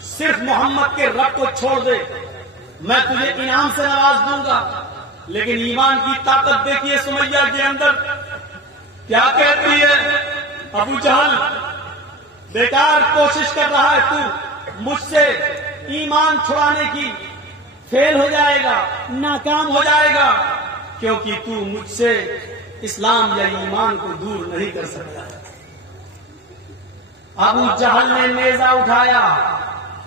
صرف محمد کے رب کو چھوڑ دے، میں تجھے انعام سے نواز دوں گا. لیکن ایمان کی طاقت دیکھیے سمیہ کے اندر کیا کہتی ہے. ابو جہل بیکار کوشش کر رہا ہے، تو مجھ سے ایمان چھڑانے کی فیل ہو جائے گا، ناکام ہو جائے گا، کیونکہ تو مجھ سے اسلام یا ایمان کو دور نہیں کر سکتا. ابو جہل نے نیزہ اٹھایا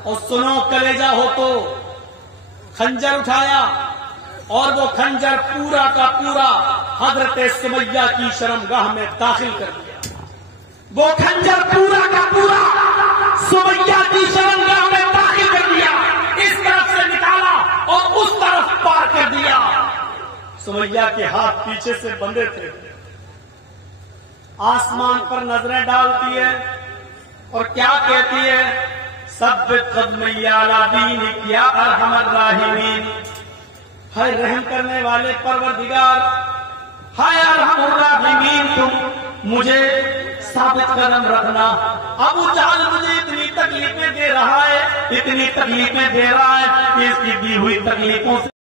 اور سنو کلیجہ ہو تو خنجر اٹھایا، اور وہ خنجر پورا کا پورا حضرت سمیہ کی شرمگاہ میں داخل کر دیا. وہ خنجر پورا کا پورا سمیہ کی شرمگاہ میں داخل کر دیا، اس طرف سے نکالا اور اس طرف پار کر دیا. سمیہ کے ہاتھ پیچھے سے بندھے تھے. آسمان پر نظریں ڈالتی ہے اور کیا کہتی ہے، ثبت قدمی علی دینک یا ارحم الراحمین. ہے رحم کرنے والے پروردگار، ہے ارحم الراحمین، تم مجھے ثابت قدم رکھنا. ابو جہل مجھے اتنی تکلیفیں دے رہا ہے، اتنی تکلیفیں دے رہا ہے کہ اس کی دی ہوئی تکلیفوں سے